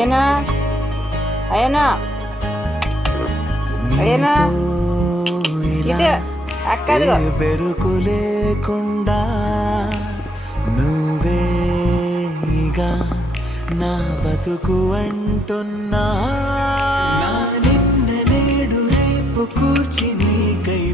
అయ్యనా అయ్యనా అయ్యనా ఇది అక్కదిగో బెరుకు లేకుండా నువ్వేగా నా బతుకు అంటున్నా నిన్న నేడు రేపు కూర్చి నీకై